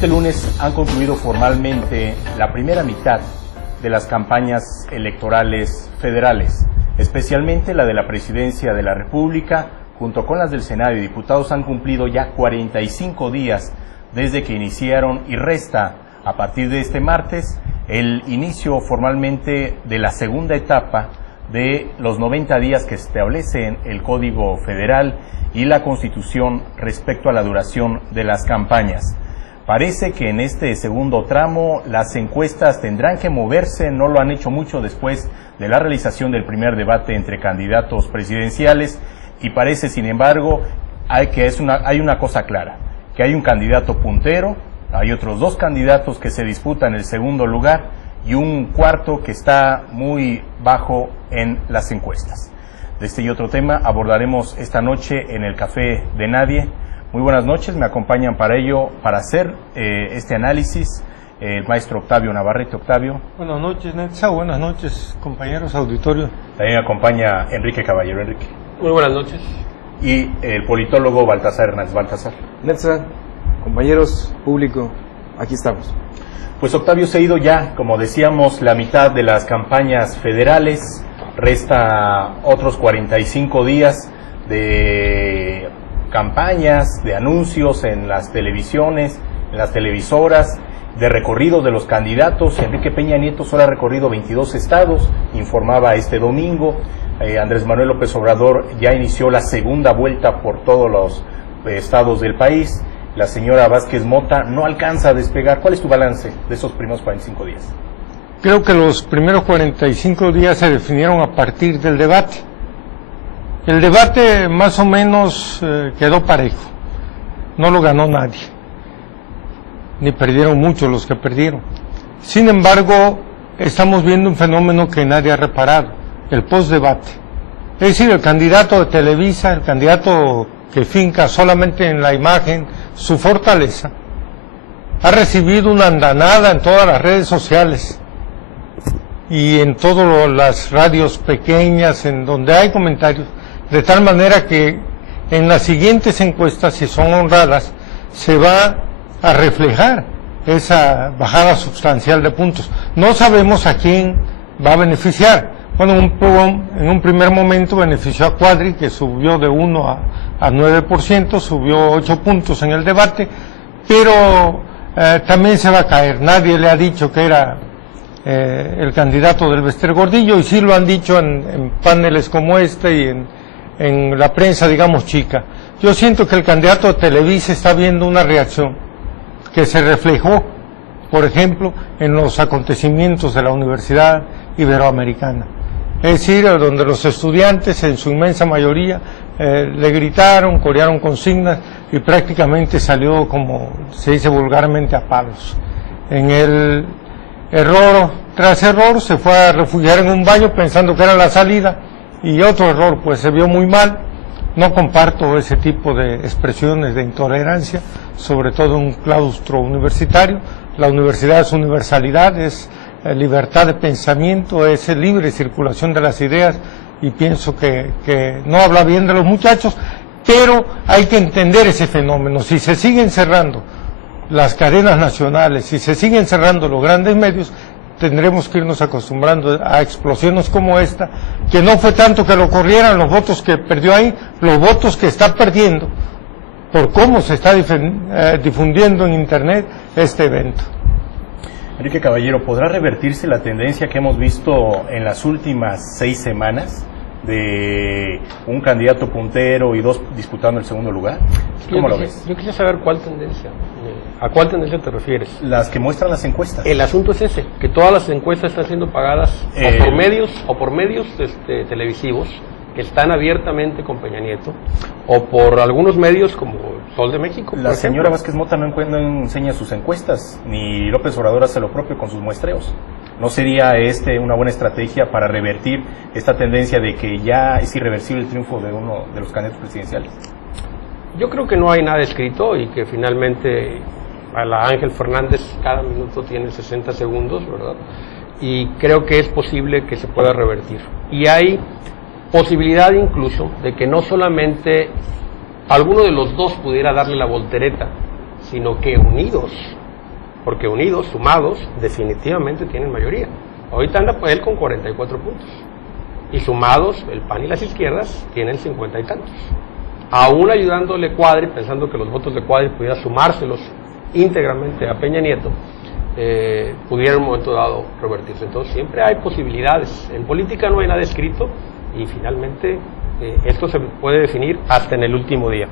Este lunes han concluido formalmente la primera mitad de las campañas electorales federales, especialmente la de la Presidencia de la República, junto con las del Senado y diputados, han cumplido ya 45 días desde que iniciaron y resta, a partir de este martes, el inicio formalmente de la segunda etapa de los 90 días que establecen el Código Federal y la Constitución respecto a la duración de las campañas. Parece que en este segundo tramo las encuestas tendrán que moverse, no lo han hecho mucho después de la realización del primer debate entre candidatos presidenciales, y parece, sin embargo, hay una cosa clara, que hay un candidato puntero, hay otros dos candidatos que se disputan el segundo lugar y un cuarto que está muy bajo en las encuestas. De este y otro tema abordaremos esta noche en el Café de Nadie. Muy buenas noches, me acompañan para ello, para hacer este análisis, el maestro Octavio Navarrete. Octavio. Buenas noches, Netza. Buenas noches, compañeros, auditorio. También me acompaña Enrique Caballero. Enrique. Muy buenas noches. Y el politólogo Baltasar Hernández. Baltasar. Netza, compañeros, público, aquí estamos. Pues Octavio, se ha ido ya, como decíamos, la mitad de las campañas federales. Resta otros 45 días de campañas, de anuncios en las televisiones, en las televisoras, de recorrido de los candidatos. Enrique Peña Nieto solo ha recorrido 22 estados, informaba este domingo. Andrés Manuel López Obrador ya inició la segunda vuelta por todos los estados del país. La señora Vázquez Mota no alcanza a despegar. ¿Cuál es tu balance de esos primeros 45 días? Creo que los primeros 45 días se definieron a partir del debate. El debate más o menos quedó parejo, no lo ganó nadie, ni perdieron mucho los que perdieron. Sin embargo, estamos viendo un fenómeno que nadie ha reparado, el postdebate. Es decir, el candidato de Televisa, el candidato que finca solamente en la imagen su fortaleza, ha recibido una andanada en todas las redes sociales y en todas las radios pequeñas en donde hay comentarios, de tal manera que en las siguientes encuestas, si son honradas, se va a reflejar esa bajada sustancial de puntos. No sabemos a quién va a beneficiar. Bueno, en un primer momento benefició a Cuadri, que subió de 1 a 9%, subió 8 puntos en el debate, pero también se va a caer. Nadie le ha dicho que era el candidato del Bester Gordillo, y sí lo han dicho en paneles como este y en la prensa, digamos, chica. Yo siento que el candidato de Televisa está viendo una reacción que se reflejó, por ejemplo, en los acontecimientos de la Universidad Iberoamericana. Es decir, donde los estudiantes, en su inmensa mayoría, le gritaron, corearon consignas y prácticamente salió, como se dice vulgarmente, a palos. En el error tras error se fue a refugiar en un baño pensando que era la salida, y otro error, pues se vio muy mal. No comparto ese tipo de expresiones de intolerancia, sobre todo en un claustro universitario. La universidad es universalidad, es libertad de pensamiento, es libre circulación de las ideas, y pienso que no habla bien de los muchachos, pero hay que entender ese fenómeno. Si se siguen cerrando las cadenas nacionales, si se siguen cerrando los grandes medios, tendremos que irnos acostumbrando a explosiones como esta, que no fue tanto que lo corrieran los votos que perdió ahí, los votos que está perdiendo por cómo se está difundiendo en Internet este evento. Enrique Caballero, ¿podrá revertirse la tendencia que hemos visto en las últimas 6 semanas de un candidato puntero y dos disputando el segundo lugar? ¿Cómo lo ves? Yo quisiera saber cuál tendencia. ¿A cuál tendencia te refieres? Las que muestran las encuestas. El asunto es ese, que todas las encuestas están siendo pagadas o por medios televisivos que están abiertamente con Peña Nieto, o por algunos medios como Sol de México. La señora Vázquez Mota no enseña sus encuestas, ni López Obrador hace lo propio con sus muestreos. ¿No sería una buena estrategia para revertir esta tendencia de que ya es irreversible el triunfo de uno de los candidatos presidenciales? Yo creo que no hay nada escrito y que finalmente a la Ángel Fernández cada minuto tiene 60 segundos, ¿verdad? Y creo que es posible que se pueda revertir. Y hay posibilidad incluso de que no solamente alguno de los dos pudiera darle la voltereta, sino que unidos porque unidos, sumados, definitivamente tienen mayoría. Ahorita anda él con 44 puntos, y sumados, el PAN y las izquierdas tienen 50 y tantos. Aún ayudándole Cuadri, pensando que los votos de Cuadri pudiera sumárselos íntegramente a Peña Nieto, pudiera en un momento dado revertirse. Entonces siempre hay posibilidades. En política no hay nada escrito, y finalmente esto se puede definir hasta en el último día.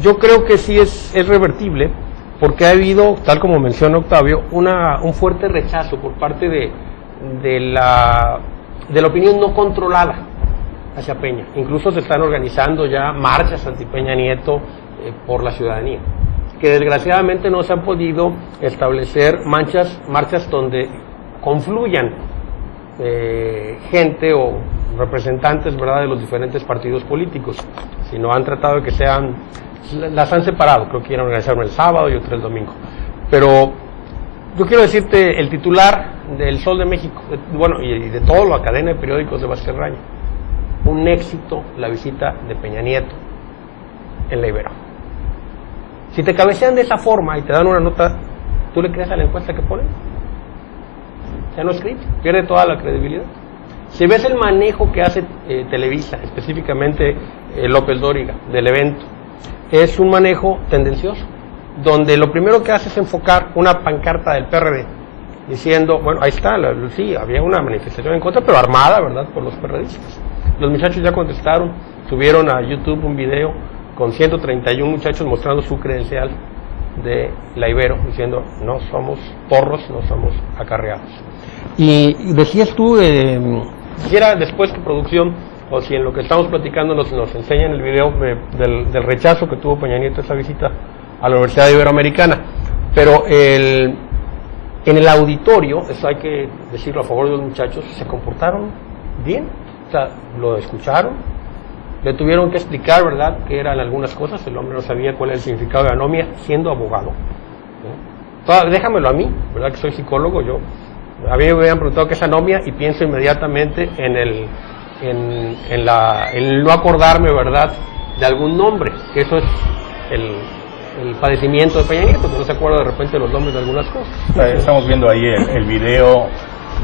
Yo creo que sí es revertible, porque ha habido, tal como menciona Octavio, un fuerte rechazo por parte de la opinión no controlada hacia Peña. Incluso se están organizando ya marchas anti Peña Nieto por la ciudadanía, que desgraciadamente no se han podido establecer marchas donde confluyan gente o representantes, ¿verdad?, de los diferentes partidos políticos, sino han tratado de que sean, las han separado. Creo que quieren organizar una el sábado y otra el domingo. Pero yo quiero decirte, el titular del Sol de México, bueno, y de toda la cadena de periódicos de Vázquez Raña: un éxito la visita de Peña Nieto en la Ibero. Si te cabecean de esa forma y te dan una nota, ¿tú le crees a la encuesta que ponen? Ya no escrito, pierde toda la credibilidad. Si ves el manejo que hace Televisa, específicamente López Dóriga, del evento, es un manejo tendencioso, donde lo primero que hace es enfocar una pancarta del PRD, diciendo, bueno, ahí está, sí, había una manifestación en contra, pero armada, ¿verdad?, por los PRDistas. Los muchachos ya contestaron, subieron a YouTube un video con 131 muchachos mostrando su credencial de la Ibero, diciendo, no somos porros, no somos acarreados. Y decías tú, quisiera después tu producción, o si en lo que estamos platicando nos enseñan el video del rechazo que tuvo Peña Nieto a esa visita a la Universidad Iberoamericana, pero en el auditorio, eso hay que decirlo a favor de los muchachos, se comportaron bien, o sea, lo escucharon, le tuvieron que explicar, ¿verdad?, que eran algunas cosas. El hombre no sabía cuál era el significado de anomia, siendo abogado, ¿no? Déjamelo a mí, ¿verdad?, que soy psicólogo. A mí me habían preguntado qué es anomia y pienso inmediatamente en el no acordarme, ¿verdad?, de algún nombre, que eso es el padecimiento de Peña Nieto, que no se acuerda de repente los nombres de algunas cosas. Estamos viendo ahí el video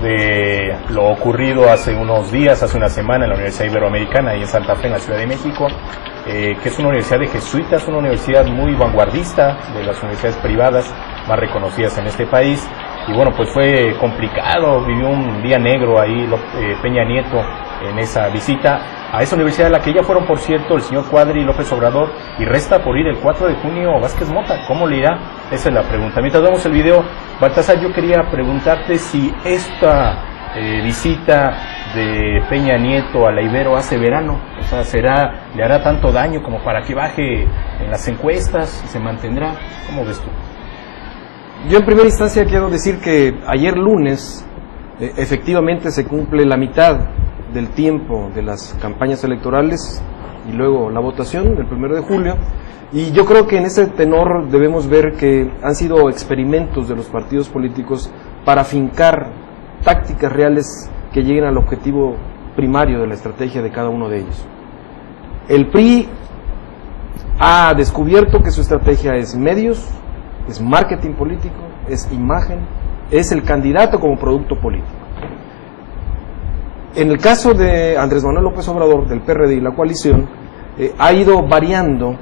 de lo ocurrido hace unos días, hace una semana, en la Universidad Iberoamericana, ahí en Santa Fe, en la Ciudad de México, que es una universidad de jesuitas, una universidad muy vanguardista, de las universidades privadas más reconocidas en este país. Y bueno, pues fue complicado, vivió un día negro ahí Peña Nieto en esa visita a esa universidad, a la que ya fueron, por cierto, el señor Cuadri y López Obrador, y resta por ir el 4 de junio Vázquez Mota. ¿Cómo le irá? Esa es la pregunta. Mientras vemos el video, Baltasar, yo quería preguntarte si esta visita de Peña Nieto a la Ibero hace verano, o sea, ¿le hará tanto daño como para que baje en las encuestas? ¿Se mantendrá? ¿Cómo ves tú? Yo en primera instancia quiero decir que ayer lunes efectivamente se cumple la mitad del tiempo de las campañas electorales y luego la votación del 1 de julio, y yo creo que en ese tenor debemos ver que han sido experimentos de los partidos políticos para fincar tácticas reales que lleguen al objetivo primario de la estrategia de cada uno de ellos. El PRI ha descubierto que su estrategia es medios, es marketing político, es imagen, es el candidato como producto político. En el caso de Andrés Manuel López Obrador, del PRD y la coalición, ha ido variando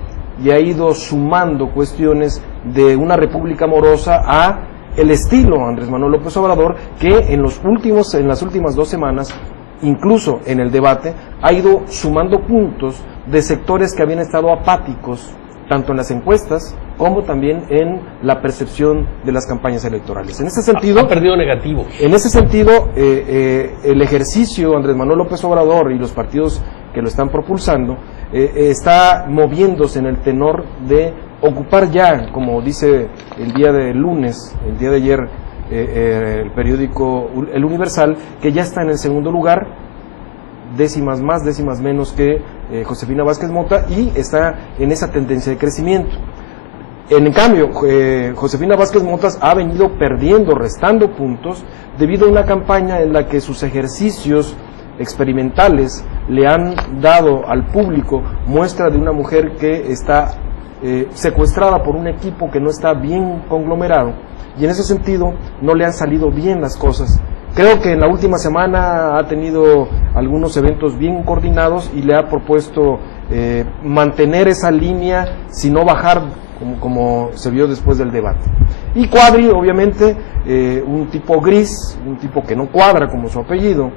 y ha ido sumando cuestiones de una república amorosa a el estilo Andrés Manuel López Obrador, que en las últimas 2 semanas, incluso en el debate, ha ido sumando puntos de sectores que habían estado apáticos, tanto en las encuestas como también en la percepción de las campañas electorales. En ese sentido, ha perdido negativos. En ese sentido, el ejercicio Andrés Manuel López Obrador y los partidos que lo están propulsando está moviéndose en el tenor de ocupar ya, como dice el día de lunes, el día de ayer, el periódico El Universal, que ya está en el segundo lugar, décimas más, décimas menos que Josefina Vázquez Mota, y está en esa tendencia de crecimiento. En cambio, Josefina Vázquez Mota ha venido perdiendo, restando puntos, debido a una campaña en la que sus ejercicios experimentales le han dado al público muestra de una mujer que está secuestrada por un equipo que no está bien conglomerado y en ese sentido no le han salido bien las cosas. Creo que en la última semana ha tenido algunos eventos bien coordinados y le ha propuesto mantener esa línea, si no bajar, como se vio después del debate. Y Cuadri, obviamente, un tipo gris, un tipo que no cuadra como su apellido,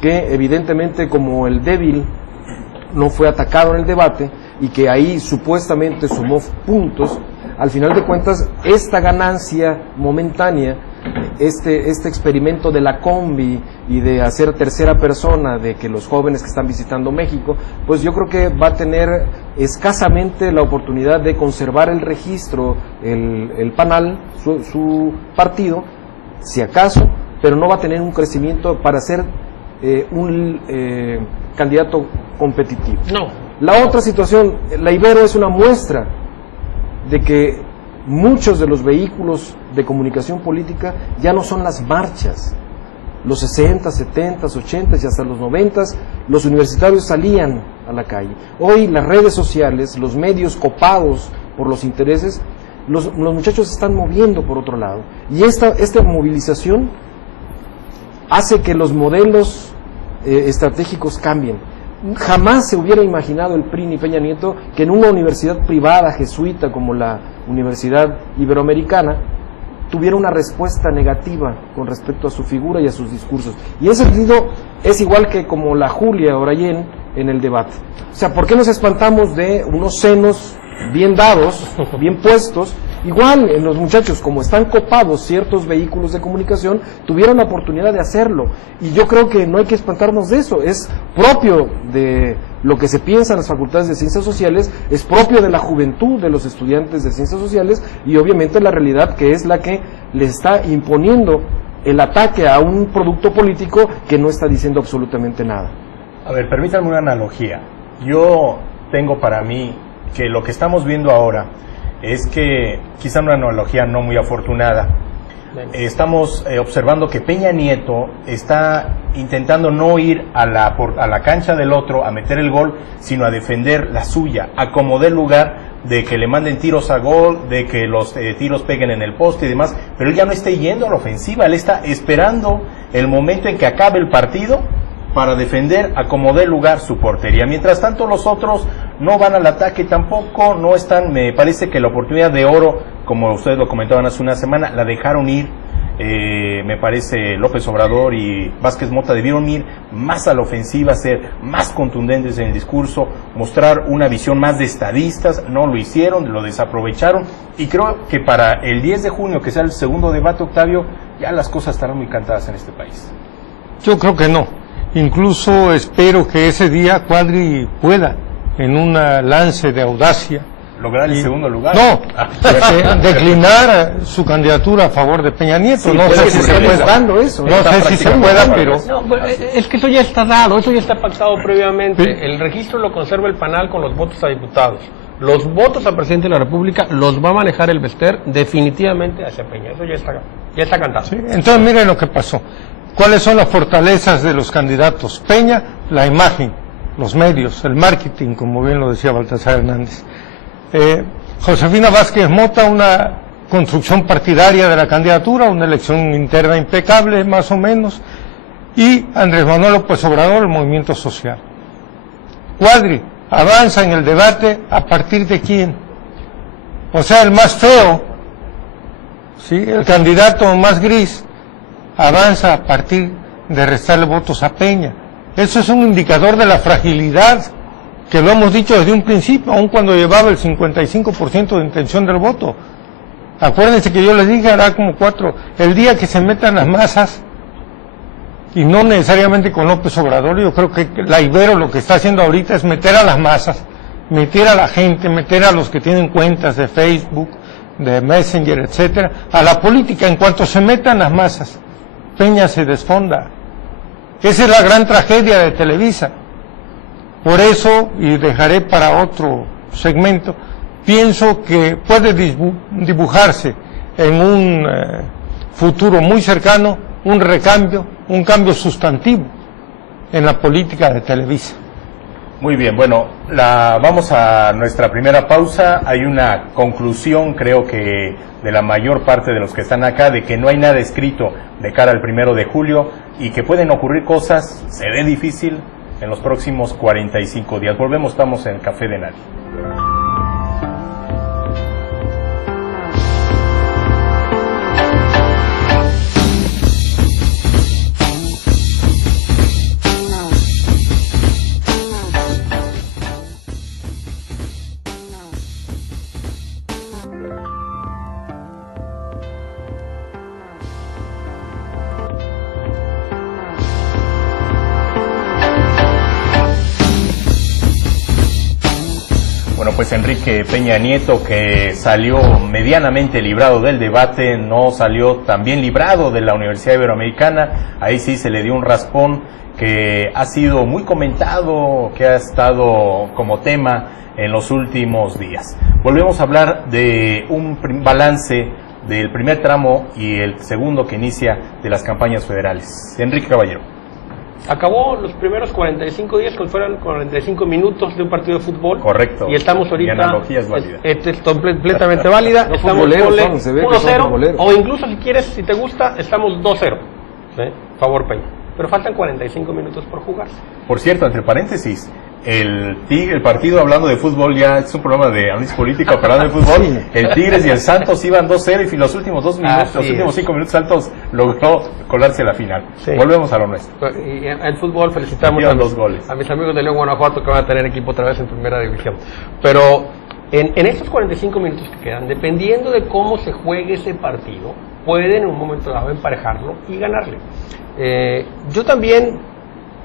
que evidentemente como el débil no fue atacado en el debate y que ahí supuestamente sumó puntos, al final de cuentas esta ganancia momentánea, este experimento de la combi y de hacer tercera persona de que los jóvenes que están visitando México, pues yo creo que va a tener escasamente la oportunidad de conservar el registro, el PANAL, su partido, si acaso, pero no va a tener un crecimiento para ser un candidato competitivo. No. La otra situación, la Ibero es una muestra de que muchos de los vehículos de comunicación política ya no son las marchas. Los 60, 70, 80 y hasta los 90 los universitarios salían a la calle. Hoy las redes sociales, los medios copados por los intereses, los muchachos se están moviendo por otro lado. Y esta movilización hace que los modelos estratégicos cambien. Jamás se hubiera imaginado el PRI ni Peña Nieto que en una universidad privada jesuita como la Universidad Iberoamericana tuviera una respuesta negativa con respecto a su figura y a sus discursos. Y en ese sentido es igual que como la Julia Orayén en el debate. O sea, ¿por qué nos espantamos de unos senos bien dados, bien puestos? Igual en los muchachos, como están copados ciertos vehículos de comunicación, tuvieron la oportunidad de hacerlo. Y yo creo que no hay que espantarnos de eso. Es propio de lo que se piensa en las facultades de ciencias sociales, es propio de la juventud de los estudiantes de ciencias sociales y obviamente la realidad que es la que les está imponiendo el ataque a un producto político que no está diciendo absolutamente nada. A ver, permítanme una analogía. Yo tengo para mí que lo que estamos viendo ahora es que, quizá una analogía no muy afortunada, estamos observando que Peña Nieto está intentando no ir a la cancha del otro a meter el gol, sino a defender la suya, a como dé lugar de que le manden tiros a gol, de que los tiros peguen en el poste y demás, pero él ya no está yendo a la ofensiva, él está esperando el momento en que acabe el partido para defender a como dé lugar su portería. Mientras tanto los otros no van al ataque tampoco, no están, me parece que la oportunidad de oro, como ustedes lo comentaban hace una semana, la dejaron ir. Me parece López Obrador y Vázquez Mota debieron ir más a la ofensiva, ser más contundentes en el discurso, mostrar una visión más de estadistas, no lo hicieron, lo desaprovecharon, y creo que para el 10 de junio, que sea el segundo debate, Octavio, ya las cosas estarán muy cantadas en este país. Yo creo que no. Incluso espero que ese día Cuadri pueda, en un lance de audacia, lograr el segundo lugar. No, declinar su candidatura a favor de Peña Nieto. Sí, no sé si se pueda. No sé si se pueda, pero... No, es que eso ya está dado, eso ya está pactado previamente. Sí. El registro lo conserva el PANAL con los votos a diputados. Los votos a presidente de la República los va a manejar el Bester definitivamente hacia Peña. Eso ya está cantado. Sí, entonces miren lo que pasó. ¿Cuáles son las fortalezas de los candidatos? Peña, la imagen, los medios, el marketing, como bien lo decía Baltasar Hernández. Josefina Vázquez Mota, una construcción partidaria de la candidatura, una elección interna impecable, más o menos, y Andrés Manuel López Obrador, el movimiento social. Cuadri avanza en el debate a partir de quién. O sea, el más feo, ¿sí? El candidato más gris, avanza a partir de restarle votos a Peña. Eso es un indicador de la fragilidad, que lo hemos dicho desde un principio, aun cuando llevaba el 55% de intención del voto. Acuérdense que yo les dije, hará como 4, el día que se metan las masas, y no necesariamente con López Obrador, yo creo que la Ibero lo que está haciendo ahorita es meter a las masas, meter a la gente, meter a los que tienen cuentas de Facebook, de Messenger, etcétera, a la política. En cuanto se metan las masas, Peña se desfonda. Esa es la gran tragedia de Televisa. Por eso, y dejaré para otro segmento, pienso que puede dibujarse en un futuro muy cercano un recambio, un cambio sustantivo en la política de Televisa. Muy bien, bueno, vamos a nuestra primera pausa. Hay una conclusión, creo que de la mayor parte de los que están acá, de que no hay nada escrito de cara al 1 de julio y que pueden ocurrir cosas, se ve difícil en los próximos 45 días. Volvemos, estamos en el Café de Nadie. Bueno, pues Enrique Peña Nieto, que salió medianamente librado del debate, no salió tan bien librado de la Universidad Iberoamericana. Ahí sí se le dio un raspón que ha sido muy comentado, que ha estado como tema en los últimos días. Volvemos a hablar de un balance del primer tramo y el segundo que inicia de las campañas federales. Enrique Caballero. Acabó los primeros 45 días, que fueron 45 minutos de un partido de fútbol. Correcto. Y estamos ahorita... Mi analogía es válida. Es completamente válida. No, estamos 1-0, o incluso si quieres, si te gusta, estamos 2-0. ¿Sí? Favor Peña. Pero faltan 45 minutos por jugarse. Por cierto, entre paréntesis, el partido, hablando de fútbol, ya es un programa de análisis político, hablando de fútbol, sí. El Tigres y el Santos iban 2-0 y los últimos 2 minutos, los últimos 5 minutos, Santos logró colarse a la final. Sí. Volvemos a lo nuestro. Y en el fútbol felicitamos a mis amigos de León, Guanajuato, que van a tener equipo otra vez en primera división. Pero en estos 45 minutos que quedan, dependiendo de cómo se juegue ese partido, pueden en un momento dado emparejarlo y ganarle. Yo también,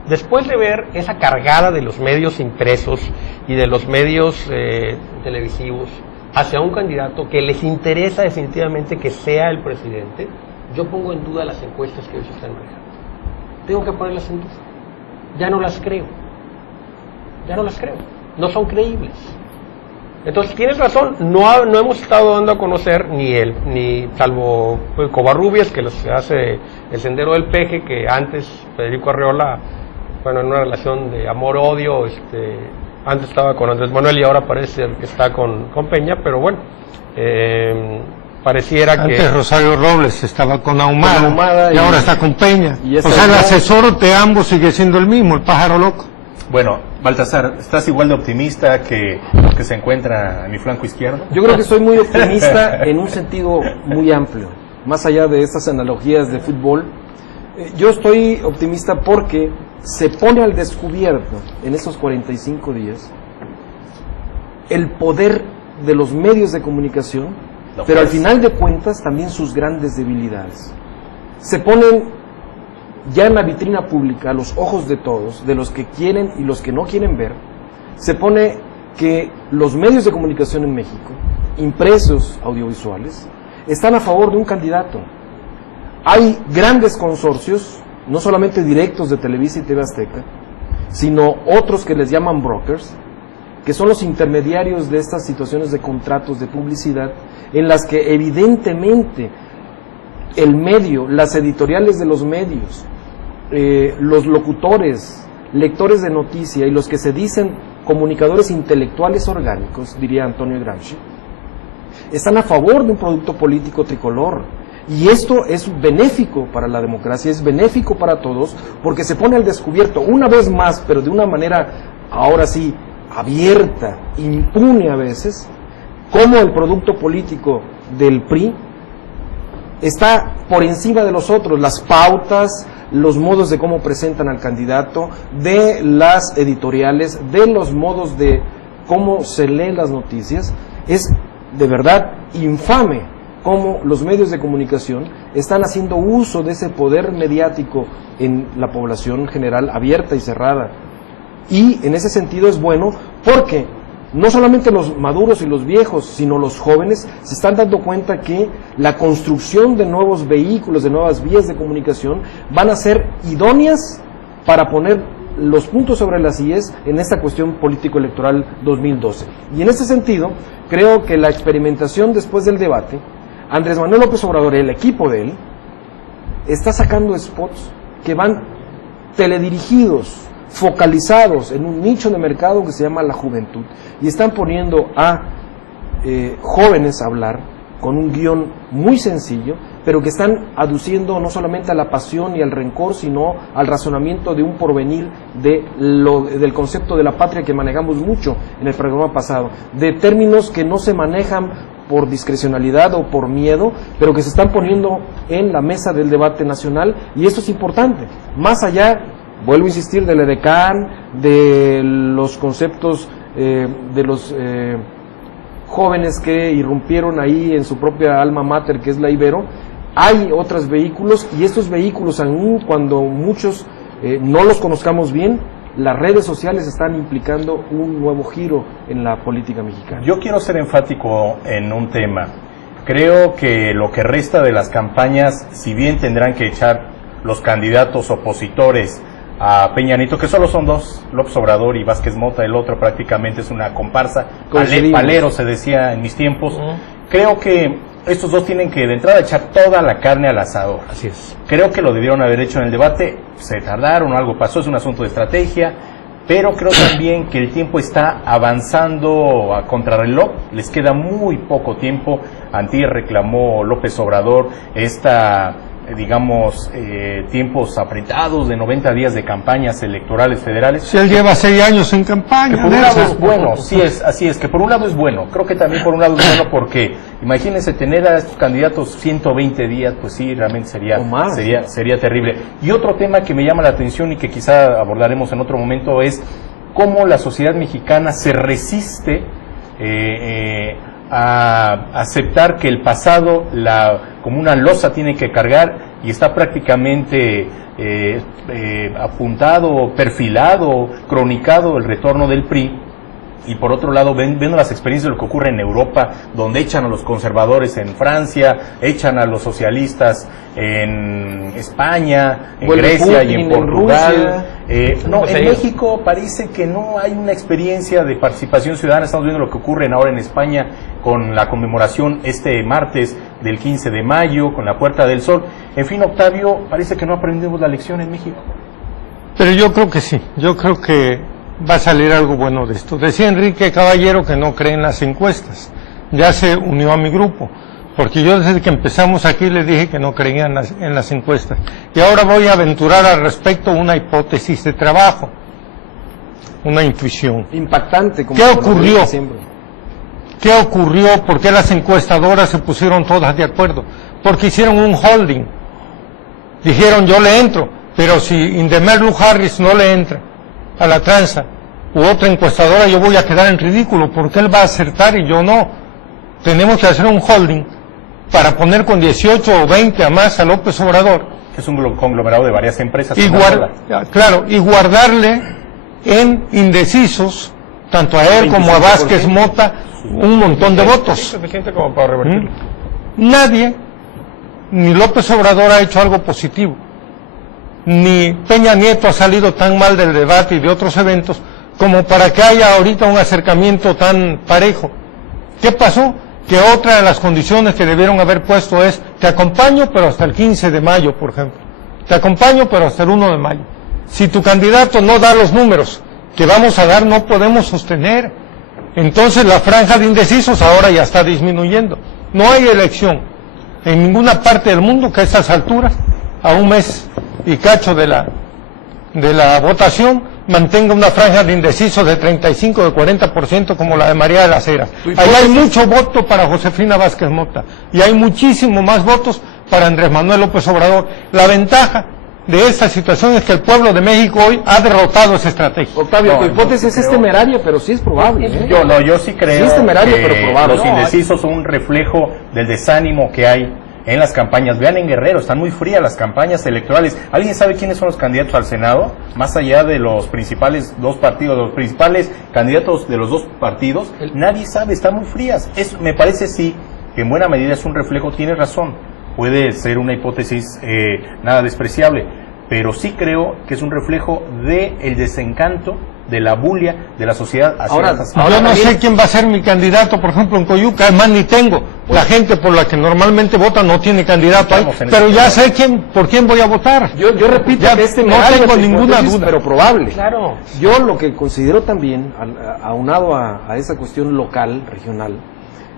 después de ver esa cargada de los medios impresos y de los medios televisivos hacia un candidato que les interesa definitivamente que sea el presidente, yo pongo en duda las encuestas que hoy se están manejando. Tengo que ponerlas en duda. Ya no las creo. No son creíbles. Entonces, tienes razón, no hemos estado dando a conocer ni salvo Covarrubias, que se hace el Sendero del Peje, que antes Federico Arreola, bueno, en una relación de amor-odio, antes estaba con Andrés Manuel y ahora parece que está con Peña, pero bueno, pareciera que... Antes Rosario Robles estaba con Ahumada y ahora está con Peña. O sea, el asesor de ambos sigue siendo el mismo, el pájaro loco. Bueno, Baltasar, ¿estás igual de optimista que los que se encuentran a mi flanco izquierdo? Yo creo que soy muy optimista en un sentido muy amplio, más allá de estas analogías de fútbol. Yo estoy optimista porque se pone al descubierto en estos 45 días el poder de los medios de comunicación, pero al final de cuentas también sus grandes debilidades. Se ponen ya en la vitrina pública, a los ojos de todos, de los que quieren y los que no quieren ver, se pone que los medios de comunicación en México, impresos, audiovisuales, están a favor de un candidato. Hay grandes consorcios, no solamente directos de Televisa y TV Azteca, sino otros que les llaman brokers, que son los intermediarios de estas situaciones de contratos de publicidad, en las que evidentemente el medio, las editoriales de los medios, los locutores, lectores de noticia y los que se dicen comunicadores intelectuales orgánicos, diría Antonio Gramsci, están a favor de un producto político tricolor. Y esto es benéfico para la democracia, es benéfico para todos, porque se pone al descubierto una vez más, pero de una manera ahora sí abierta, impune a veces, cómo el producto político del PRI está por encima de los otros, las pautas, los modos de cómo presentan al candidato, de las editoriales, de los modos de cómo se leen las noticias. Es de verdad infame cómo los medios de comunicación están haciendo uso de ese poder mediático en la población general, abierta y cerrada. Y en ese sentido es bueno porque no solamente los maduros y los viejos, sino los jóvenes se están dando cuenta que la construcción de nuevos vehículos, de nuevas vías de comunicación, van a ser idóneas para poner los puntos sobre las IES en esta cuestión político-electoral 2012. Y en ese sentido, creo que la experimentación después del debate, Andrés Manuel López Obrador, el equipo de él, está sacando spots que van teledirigidos, focalizados en un nicho de mercado que se llama la juventud, y están poniendo a jóvenes a hablar con un guión muy sencillo, pero que están aduciendo no solamente a la pasión y al rencor, sino al razonamiento de un porvenir del concepto de la patria que manejamos mucho en el programa pasado, de términos que no se manejan por discrecionalidad o por miedo, pero que se están poniendo en la mesa del debate nacional, y esto es importante, más allá, vuelvo a insistir, del edecán, de los conceptos de los jóvenes que irrumpieron ahí en su propia alma mater, que es la Ibero. Hay otros vehículos, y estos vehículos, aun cuando muchos no los conozcamos bien, las redes sociales están implicando un nuevo giro en la política mexicana. Yo quiero ser enfático en un tema. Creo que lo que resta de las campañas, si bien tendrán que echar los candidatos opositores a Peña Nieto, que solo son dos, López Obrador y Vázquez Mota, el otro prácticamente es una comparsa, palero se decía en mis tiempos. Creo que estos dos tienen que de entrada echar toda la carne al asador. Así es. Creo que lo debieron haber hecho en el debate, se tardaron, algo pasó, es un asunto de estrategia, pero creo también que el tiempo está avanzando a contrarreloj, les queda muy poco tiempo. Antier reclamó López Obrador tiempos apretados de 90 días de campañas electorales federales. Si él lleva 6 años en campaña. Que por un lado es bueno, sí es, así es, que por un lado es bueno. Creo que también por un lado es bueno porque, imagínense tener a estos candidatos 120 días, pues sí, realmente sería terrible. Y otro tema que me llama la atención y que quizá abordaremos en otro momento es cómo la sociedad mexicana se resiste a aceptar que el pasado como una losa tiene que cargar, y está prácticamente apuntado, perfilado, cronicado el retorno del PRI. Y por otro lado, viendo las experiencias de lo que ocurre en Europa, donde echan a los conservadores en Francia, echan a los socialistas en España, en Grecia Putin, y en Portugal. En México parece que no hay una experiencia de participación ciudadana. Estamos viendo lo que ocurre ahora en España con la conmemoración este martes del 15 de mayo, con la Puerta del Sol. En fin, Octavio, parece que no aprendimos la lección en México. Pero yo creo que sí, yo creo que va a salir algo bueno de esto. Decía Enrique Caballero que no cree en las encuestas. Ya se unió a mi grupo, porque yo desde que empezamos aquí le dije que no creía en las encuestas. Y ahora voy a aventurar al respecto una hipótesis de trabajo, una intuición. Impactante. ¿Qué ocurrió? ¿Qué ocurrió? ¿Por qué las encuestadoras se pusieron todas de acuerdo? Porque hicieron un holding. Dijeron, yo le entro, pero si Indemerlu Harris no le entra a la tranza, u otra encuestadora, yo voy a quedar en ridículo, porque él va a acertar y yo no. Tenemos que hacer un holding para poner con 18 o 20 a más a López Obrador. Es un conglomerado de varias empresas. Y guardarle en indecisos, tanto a él como a Vázquez Mota, un montón de votos. Suficiente como para revertirlo. Nadie, ni López Obrador ha hecho algo positivo, ni Peña Nieto ha salido tan mal del debate y de otros eventos como para que haya ahorita un acercamiento tan parejo. ¿Qué pasó? Que otra de las condiciones que debieron haber puesto es, te acompaño pero hasta el 15 de mayo, por ejemplo. Te acompaño pero hasta el 1 de mayo. Si tu candidato no da los números que vamos a dar, no podemos sostener. Entonces la franja de indecisos ahora ya está disminuyendo. No hay elección en ninguna parte del mundo que a estas alturas, a un mes y cacho de la votación, mantenga una franja de indecisos de 35, de 40% como la de María de las Heras. Ahí hay mucho voto para Josefina Vázquez Mota y hay muchísimo más votos para Andrés Manuel López Obrador. La ventaja de esta situación es que el pueblo de México hoy ha derrotado esa estrategia. Octavio, tu hipótesis es temeraria, pero sí es probable. Yo sí creo sí es temerario, que pero probable. Los indecisos son un reflejo del desánimo que hay en las campañas. Vean en Guerrero, están muy frías las campañas electorales. ¿Alguien sabe quiénes son los candidatos al Senado? Más allá de los principales dos partidos, los principales candidatos de los dos partidos, nadie sabe, están muy frías. Me parece sí que en buena medida es un reflejo, tienes razón, puede ser una hipótesis nada despreciable, pero sí creo que es un reflejo del desencanto, de la bulia de la sociedad hacia Ahora no sé quién va a ser mi candidato, por ejemplo, en Coyuca, además ni tengo. La gente por la que normalmente vota no tiene candidato ahí, pero ya sé por quién voy a votar. Yo repito que no tengo ninguna duda. Pero probable. Claro. Yo lo que considero también, aunado a esa cuestión local, regional,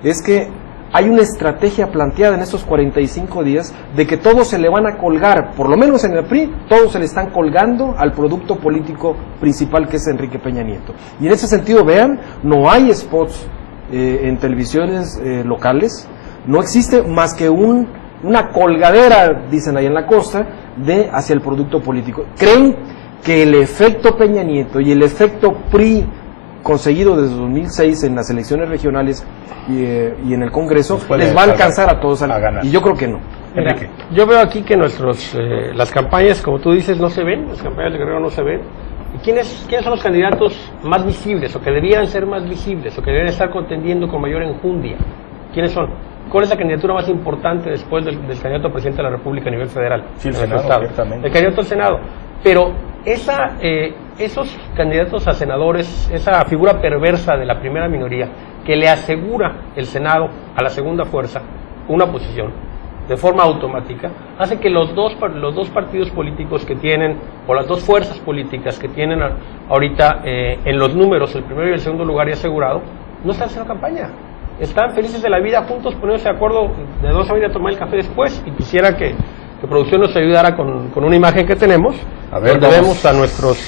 es que hay una estrategia planteada en estos 45 días de que todos se le van a colgar, por lo menos en el PRI, todos se le están colgando al producto político principal que es Enrique Peña Nieto. Y en ese sentido, vean, no hay spots en televisiones locales, no existe más que una colgadera, dicen ahí en la costa, hacia el producto político. ¿Creen que el efecto Peña Nieto y el efecto PRI conseguido desde 2006 en las elecciones regionales y en el Congreso les va a alcanzar a todos a ganar? Y yo creo que no. Mira, yo veo aquí que las campañas, como tú dices, no se ven, las campañas de Guerrero no se ven. ¿Y quiénes son los candidatos más visibles, o que deberían ser más visibles, o que deberían estar contendiendo con mayor enjundia? ¿Quiénes son? ¿Cuál es la candidatura más importante después del candidato a presidente de la República a nivel federal? Sí, el Senado, el candidato al Senado. Pero esos candidatos a senadores, esa figura perversa de la primera minoría, que le asegura el Senado a la segunda fuerza una posición de forma automática, hace que los dos partidos políticos que tienen, o las dos fuerzas políticas que tienen ahorita en los números, el primero y el segundo lugar y asegurado, no están haciendo campaña. Están felices de la vida juntos, poniéndose de acuerdo de dónde se van a ir a tomar el café después. Y quisiera que producción nos ayudara con una imagen que tenemos, donde vemos a nuestros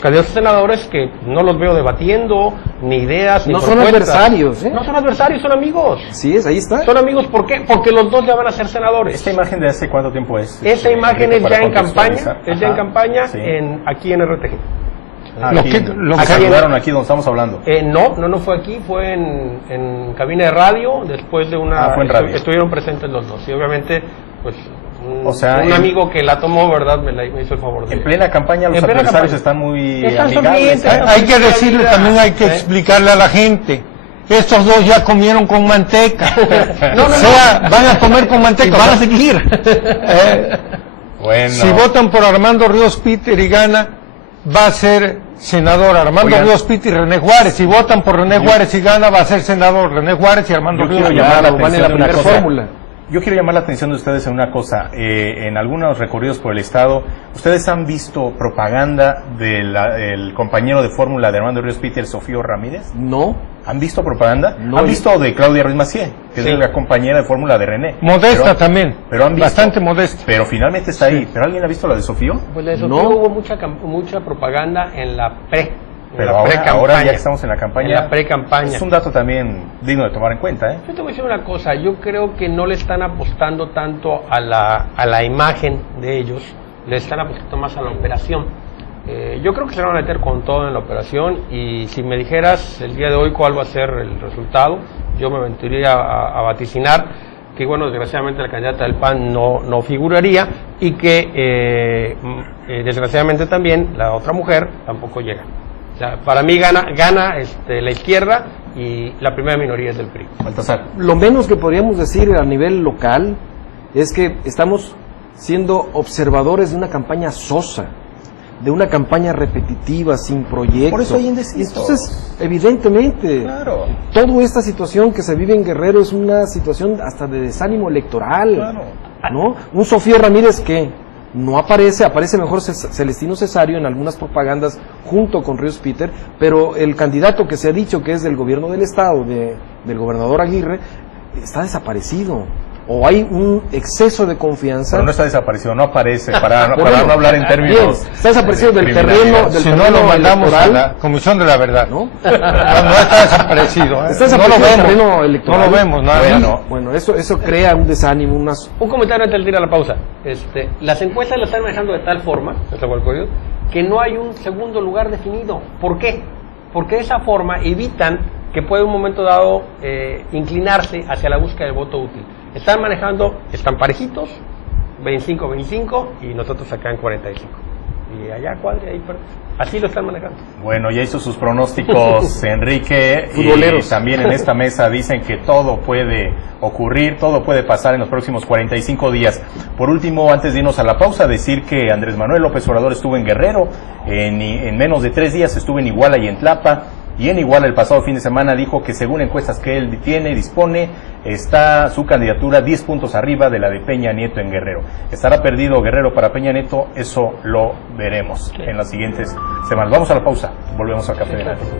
candidatos senadores, que no los veo debatiendo, ni ideas, ni no son adversarios, No son adversarios, son amigos. Sí, ahí está. Son amigos, ¿por qué? Porque los dos ya van a ser senadores. ¿Esta imagen de hace cuánto tiempo es? Esa imagen es ya en campaña, sí. Aquí en RTG. Saludaron aquí donde estamos hablando. No fue aquí, fue en cabina de radio, después de una... fue en radio. Estuvieron presentes los dos, y obviamente, pues... un amigo que la tomó, ¿verdad? Me hizo el favor. En plena campaña los adversarios están muy amigables. Hay que decirle, también hay que explicarle a la gente. Estos dos ya comieron con manteca. Van a comer con manteca, van a seguir. Bueno. Si votan por Armando Ríos Peter y gana, va a ser senador Armando Ríos Peter y René Juárez. Si votan por René Juárez y gana, va a ser senador René Juárez y Armando Ríos. Yo quiero llamar la atención de ustedes en una cosa. En algunos recorridos por el estado, ¿ustedes han visto propaganda del compañero de fórmula de Armando Ríos Peter, Sofío Ramírez? No. ¿Han visto propaganda? No. ¿Han visto de Claudia Ruiz Massieu, que es la compañera de fórmula de René? Modesta también, pero han visto, bastante modesta. Pero finalmente está ahí. ¿Pero alguien ha visto la de Sofío? Pues la de Sofío hubo mucha propaganda en la Pero ahora ya estamos en la campaña. En la pre-campaña. Es un dato también digno de tomar en cuenta, ¿eh? Yo te voy a decir una cosa. Yo creo que no le están apostando tanto a la imagen de ellos, le están apostando más a la operación. Yo creo que se van a meter con todo en la operación, y si me dijeras el día de hoy cuál va a ser el resultado, yo me aventuraría a vaticinar que, bueno, desgraciadamente la candidata del PAN no figuraría, y que desgraciadamente también la otra mujer tampoco llega. O sea, para mí gana la izquierda, y la primera minoría es del PRI. Baltasar. Lo menos que podríamos decir a nivel local es que estamos siendo observadores de una campaña sosa, de una campaña repetitiva, sin proyecto. Por eso hay indecisos. Entonces, evidentemente, claro, toda esta situación que se vive en Guerrero es una situación hasta de desánimo electoral. Claro. ¿No? Un Sofío Ramírez que no aparece mejor Celestino Cesario en algunas propagandas junto con Ríos Peter, pero el candidato que se ha dicho que es del gobierno del estado, del gobernador Aguirre, está desaparecido. O hay un exceso de confianza. Pero no está desaparecido, no aparece, para no hablar en términos. Bien, está desaparecido del terreno. Si no lo mandamos a la Comisión de la Verdad, ¿no? No está desaparecido. Está desaparecido del terreno electoral. No lo vemos, Bueno, eso crea un desánimo, Un comentario antes de ir a la pausa. Las encuestas lo están manejando de tal forma, que no hay un segundo lugar definido. ¿Por qué? Porque de esa forma evitan que pueda en un momento dado inclinarse hacia la búsqueda del voto útil. Están parejitos, 25-25, y nosotros acá en 45. Y allá cuadre, ahí así lo están manejando. Bueno, ya hizo sus pronósticos Enrique, futboleros. Y también en esta mesa dicen que todo puede ocurrir, todo puede pasar en los próximos 45 días. Por último, antes de irnos a la pausa, decir que Andrés Manuel López Obrador estuvo en Guerrero, en menos de 3 días estuvo en Iguala y en Tlapa. Y en Iguala el pasado fin de semana dijo que según encuestas que él dispone, está su candidatura 10 puntos arriba de la de Peña Nieto en Guerrero. ¿Estará perdido Guerrero para Peña Nieto? Eso lo veremos en las siguientes semanas. Vamos a la pausa, volvemos al Café de la Tarde.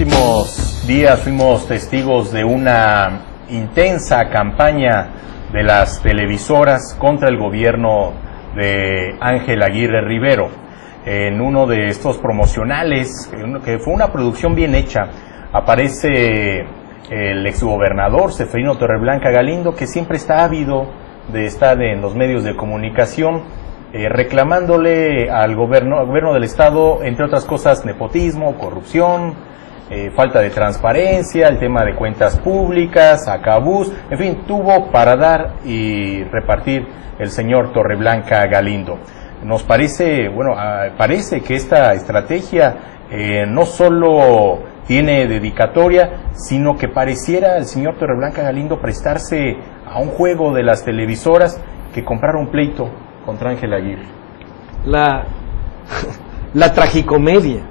últimos días fuimos testigos de una intensa campaña de las televisoras contra el gobierno de Ángel Aguirre Rivero. En uno de estos promocionales, que fue una producción bien hecha, aparece el exgobernador Zeferino Torreblanca Galindo, que siempre está ávido de estar en los medios de comunicación, reclamándole al gobierno del estado, entre otras cosas, nepotismo, corrupción, falta de transparencia, el tema de cuentas públicas, acabús, en fin, tuvo para dar y repartir el señor Torreblanca Galindo. Nos parece, bueno, parece que esta estrategia no solo tiene dedicatoria, sino que pareciera el señor Torreblanca Galindo prestarse a un juego de las televisoras que compraron pleito contra Ángel Aguirre. La tragicomedia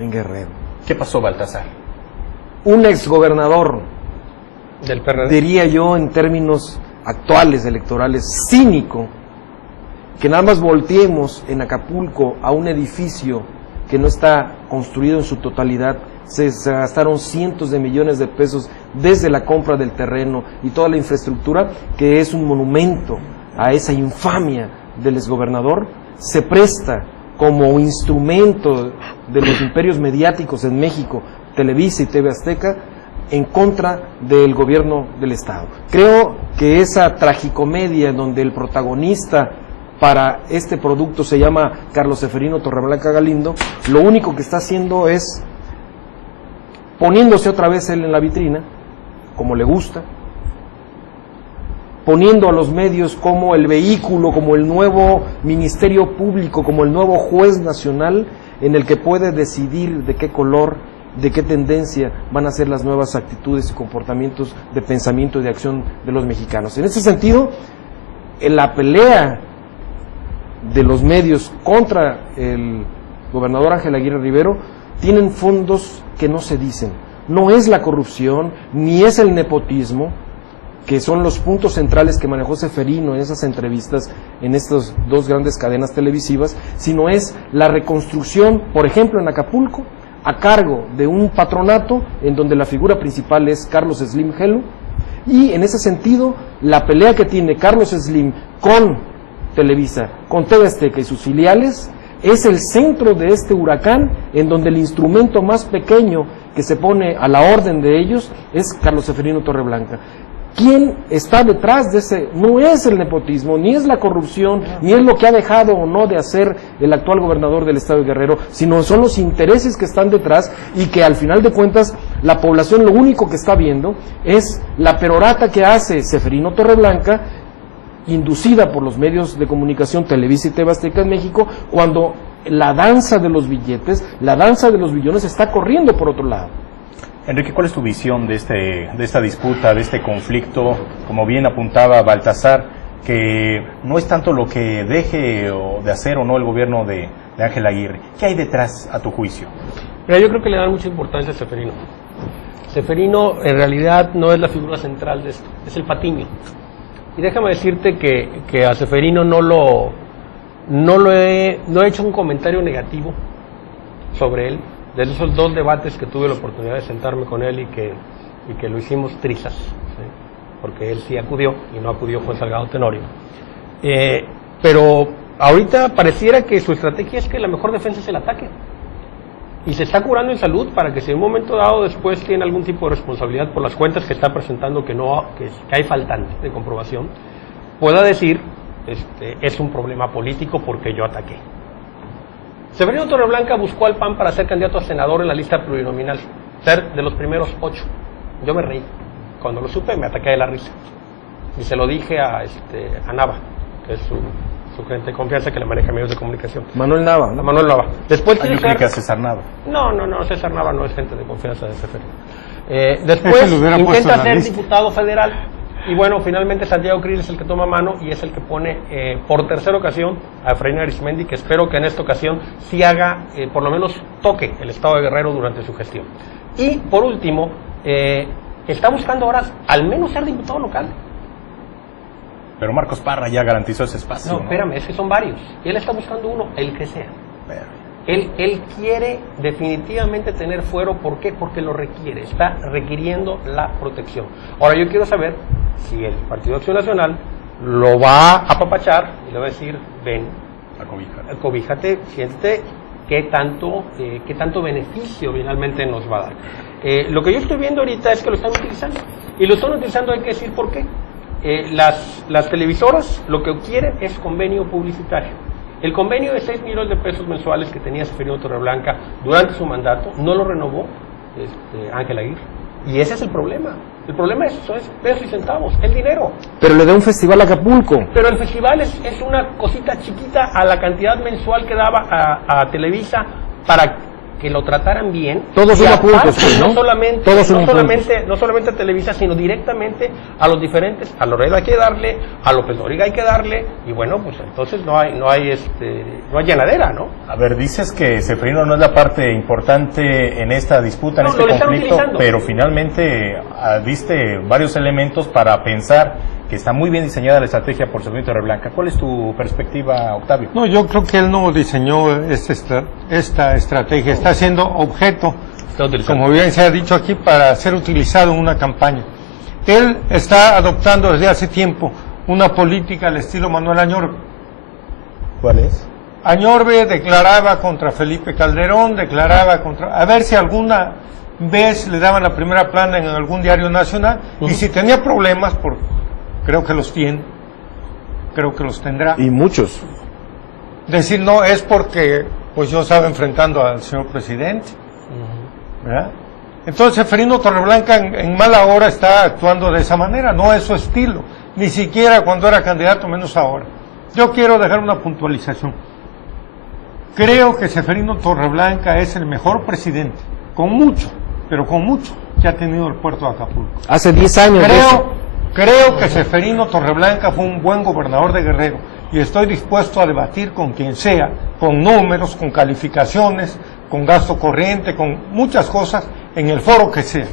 en Guerrero. ¿Qué pasó, Baltasar? Un exgobernador, Del PRD. diría yo en términos actuales electorales, cínico, que nada más volteemos en Acapulco a un edificio que no está construido en su totalidad. Se gastaron cientos de millones de pesos desde la compra del terreno y toda la infraestructura, que es un monumento a esa infamia del exgobernador. Se presta como instrumento de los imperios mediáticos en México, Televisa y TV Azteca, en contra del gobierno del Estado. Creo que esa tragicomedia donde el protagonista para este producto se llama Carlos Zeferino Torreblanca Galindo, lo único que está haciendo es poniéndose otra vez él en la vitrina, como le gusta, poniendo a los medios como el vehículo, como el nuevo ministerio público, como el nuevo juez nacional en el que puede decidir de qué color, de qué tendencia van a ser las nuevas actitudes y comportamientos de pensamiento y de acción de los mexicanos. En ese sentido, en la pelea de los medios contra el gobernador Ángel Aguirre Rivero tienen fondos que no se dicen. No es la corrupción, ni es el nepotismo, que son los puntos centrales que manejó Zeferino en esas entrevistas, en estas dos grandes cadenas televisivas, sino es la reconstrucción, por ejemplo en Acapulco, a cargo de un patronato en donde la figura principal es Carlos Slim Gelo, y en ese sentido la pelea que tiene Carlos Slim con Televisa, con TV Azteca y sus filiales, es el centro de este huracán, en donde el instrumento más pequeño que se pone a la orden de ellos es Carlos Zeferino Torreblanca. ¿Quién está detrás de ese? No es el nepotismo, ni es la corrupción, ni es lo que ha dejado o no de hacer el actual gobernador del estado de Guerrero, sino son los intereses que están detrás y que al final de cuentas la población lo único que está viendo es la perorata que hace Zeferino Torreblanca, inducida por los medios de comunicación Televisa y TV Azteca en México, cuando la danza de los billetes, la danza de los billones está corriendo por otro lado. Enrique, ¿cuál es tu visión de esta disputa, de este conflicto? Como bien apuntaba Baltasar, que no es tanto lo que deje o de hacer o no el gobierno de Ángel Aguirre. ¿Qué hay detrás, a tu juicio? Mira, yo creo que le dan mucha importancia a Zeferino. Zeferino en realidad no es la figura central de esto, es el patiño. Y déjame decirte que a Zeferino no he hecho un comentario negativo sobre él. De esos dos debates que tuve la oportunidad de sentarme con él y que lo hicimos trizas, ¿sí? Porque él sí acudió y no acudió Juan Salgado Tenorio. Pero ahorita pareciera que su estrategia es que la mejor defensa es el ataque. Y se está curando en salud para que si en un momento dado después tiene algún tipo de responsabilidad por las cuentas que está presentando que hay faltante de comprobación, pueda decir, es un problema político porque yo ataqué. Zeferino Torreblanca buscó al PAN para ser candidato a senador en la lista plurinominal, ser de los primeros 8. Yo me reí. Cuando lo supe me ataqué de la risa. Y se lo dije a Nava, que es su gente de confianza que le maneja medios de comunicación. Manuel Nava, ¿no? A Manuel Nava. Después Yo creí que a César Nava. No, César Nava no es gente de confianza de Zeferino. Después intenta ser diputado federal. Y bueno, finalmente Santiago Krill es el que toma mano y es el que pone por tercera ocasión a Efraín Arismendi, que espero que en esta ocasión sí haga, por lo menos toque el estado de Guerrero durante su gestión. Y por último, está buscando ahora al menos ser diputado local. Pero Marcos Parra ya garantizó ese espacio. No, espérame, es que son varios. Y él está buscando uno, el que sea. Él quiere definitivamente tener fuero. ¿Por qué? Porque lo requiere, está requiriendo la protección. Ahora yo quiero saber si el Partido Acción Nacional lo va a apapachar y le va a decir, ven, acobíjate, siéntete, qué tanto beneficio finalmente nos va a dar. Lo que yo estoy viendo ahorita es que lo están utilizando, y lo están utilizando, hay que decir por qué. Las televisoras lo que quieren es convenio publicitario. El convenio de 6 millones de pesos mensuales que tenía Seferino Torreblanca durante su mandato no lo renovó Ángel Aguirre, y ese es el problema. El problema es pesos y centavos, el dinero. Pero le da un festival a Acapulco. Pero el festival es una cosita chiquita a la cantidad mensual que daba a Televisa para que lo trataran bien. Todos son puntos, ¿no? No solamente a Televisa, sino directamente a los diferentes. A Loredo hay que darle, a López Dóriga hay que darle, y bueno, pues entonces no hay llenadera, ¿no? A ver, dices que Seferino no es la parte importante en esta disputa, en este conflicto, pero finalmente diste varios elementos para pensar que está muy bien diseñada la estrategia por Seferino Torreblanca. ¿Cuál es tu perspectiva, Octavio? No, yo creo que él no diseñó esta estrategia, está siendo objeto, como bien se ha dicho aquí, para ser utilizado en una campaña. Él está adoptando desde hace tiempo una política al estilo Manuel Añorbe. ¿Cuál es? Añorbe declaraba contra Felipe Calderón, a ver si alguna vez le daban la primera plana en algún diario nacional, y si tenía problemas, creo que los tiene, creo que los tendrá. Y muchos. Decir no es porque pues yo estaba enfrentando al señor presidente, ¿verdad? Entonces Seferino Torreblanca en mala hora está actuando de esa manera, no es su estilo, ni siquiera cuando era candidato, menos ahora. Yo quiero dejar una puntualización. Creo que Seferino Torreblanca es el mejor presidente, con mucho, pero con mucho, que ha tenido el puerto de Acapulco. Hace 10 años. Creo que Seferino Torreblanca fue un buen gobernador de Guerrero, y estoy dispuesto a debatir con quien sea, con números, con calificaciones, con gasto corriente, con muchas cosas, en el foro que sea.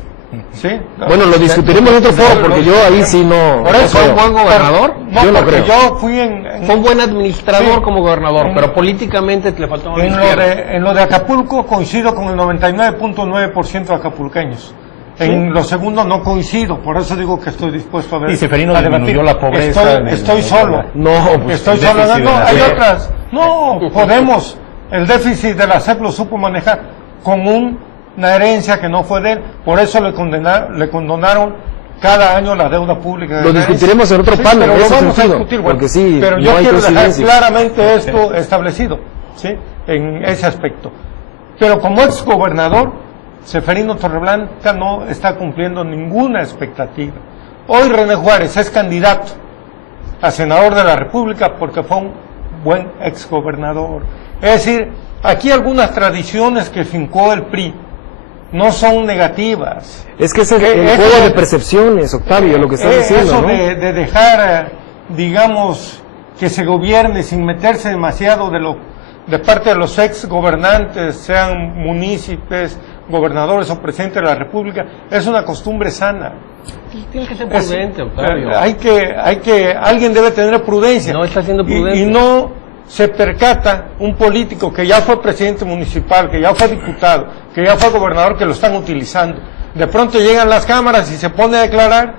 ¿Sí? Bueno, lo discutiremos en otro foro, porque yo ahí sí no... ¿Por eso fue un buen gobernador? No, yo porque yo fui fue un buen administrador como gobernador, pero políticamente le faltó más en lo de Acapulco coincido con el 99.9% de acapulqueños. En lo segundo no coincido, por eso digo que estoy dispuesto a ver. Y Seferino disminuyó la pobreza. Estoy solo. Estoy solo. No, hay otras. No, Podemos. El déficit de la SEP lo supo manejar con una herencia que no fue de él. Por eso le condonaron cada año la deuda pública. Lo discutiremos en otro panel. Pero lo vamos a discutir, porque sí, pero yo quiero dejar claramente esto establecido, ¿sí? En ese aspecto. Pero como ex gobernador, Seferino Torreblanca no está cumpliendo ninguna expectativa. Hoy René Juárez es candidato a senador de la República porque fue un buen exgobernador. Es decir, aquí algunas tradiciones que fincó el PRI no son negativas. Es que es el juego de percepciones, Octavio, lo que estás diciendo, eso, ¿no? de dejar, digamos, que se gobierne sin meterse demasiado de parte de los ex gobernantes, sean munícipes, gobernadores o presidentes de la República, es una costumbre sana. Tiene que ser prudente, Octavio. Alguien debe tener prudencia. No está siendo prudente. Y no se percata un político que ya fue presidente municipal, que ya fue diputado, que ya fue gobernador, que lo están utilizando. De pronto llegan las cámaras y se pone a declarar,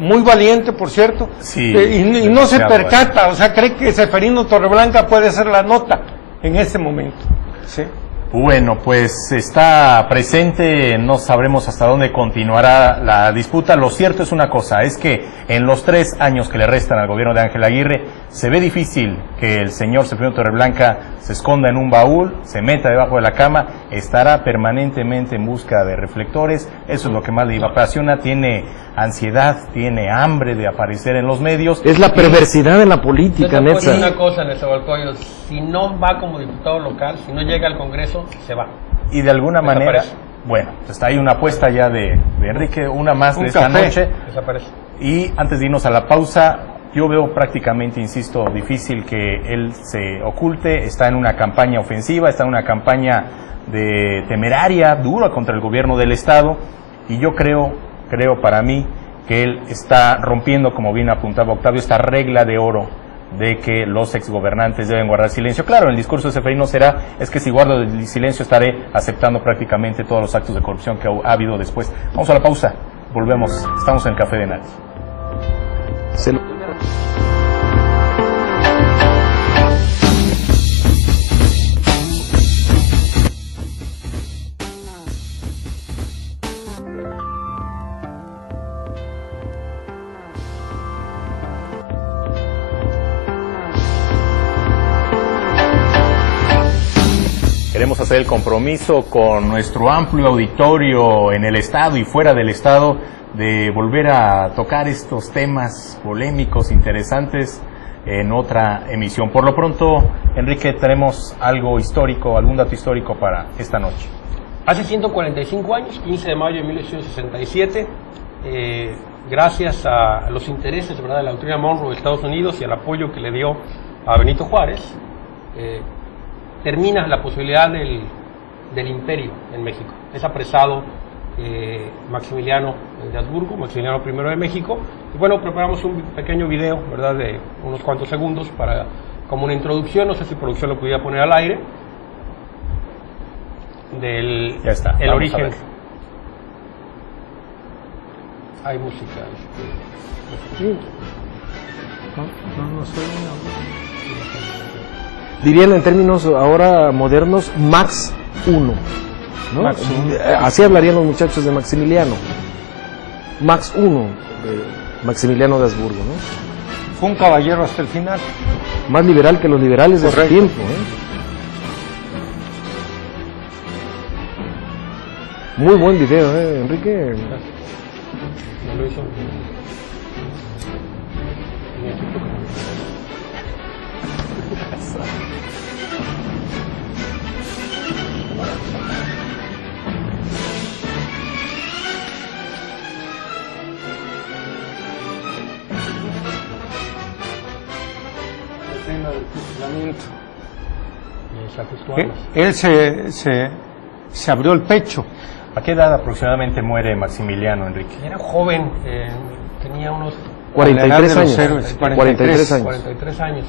muy valiente, por cierto, sí, y no se percata, o sea, cree que Seferino Torreblanca puede ser la nota en este momento. ¿Sí? Bueno, pues está presente, no sabremos hasta dónde continuará la disputa. Lo cierto es una cosa, es que en los 3 años que le restan al gobierno de Ángel Aguirre, se ve difícil que el señor Seferino Torreblanca se esconda en un baúl, se meta debajo de la cama, estará permanentemente en busca de reflectores, eso es lo que más le apasiona, tiene ansiedad, tiene hambre de aparecer en los medios. Es la perversidad de la política, Yo te Netza. una cosa, Nezahualcóyotl, si no va como diputado local, si no llega al Congreso, se va. Y de alguna manera, bueno, pues hay una apuesta ya de Enrique, una más de esta noche. Desaparece. Y antes de irnos a la pausa, yo veo prácticamente, insisto, difícil que él se oculte, está en una campaña ofensiva, está en una campaña de temeraria, dura contra el gobierno del Estado, y yo creo para mí que él está rompiendo, como bien apuntaba Octavio, esta regla de oro de que los exgobernantes deben guardar silencio. Claro, el discurso de Seferino será, es que si guardo el silencio estaré aceptando prácticamente todos los actos de corrupción que ha habido después. Vamos a la pausa, volvemos, estamos en Café de Nadie. Queremos hacer el compromiso con nuestro amplio auditorio en el Estado y fuera del Estado de volver a tocar estos temas polémicos, interesantes, en otra emisión. Por lo pronto, Enrique, tenemos algo histórico, algún dato histórico para esta noche. Hace 145 años, 15 de mayo de 1867, gracias a los intereses, ¿verdad?, de la doctrina Monroe de Estados Unidos y al apoyo que le dio a Benito Juárez, termina la posibilidad del imperio en México. Es apresado Maximiliano de Habsburgo, Maximiliano I de México, y bueno, preparamos un pequeño video, ¿verdad?, de unos cuantos segundos para como una introducción. No sé si producción lo pudiera poner al aire, del ya está, el origen. Hay música. Sí. Dirían en términos ahora modernos, Max 1, ¿no? Max 1. Así hablarían los muchachos de Maximiliano. Max 1, Maximiliano de Habsburgo, ¿no? Fue un caballero hasta el final. Más liberal que los liberales de su Correcto. tiempo, Muy buen video, Enrique. Lo hizo. Él se abrió el pecho. ¿A qué edad aproximadamente muere Maximiliano, Enrique? Era joven, tenía unos 43 A la edad de años. los héroes, 43 años. 43 años.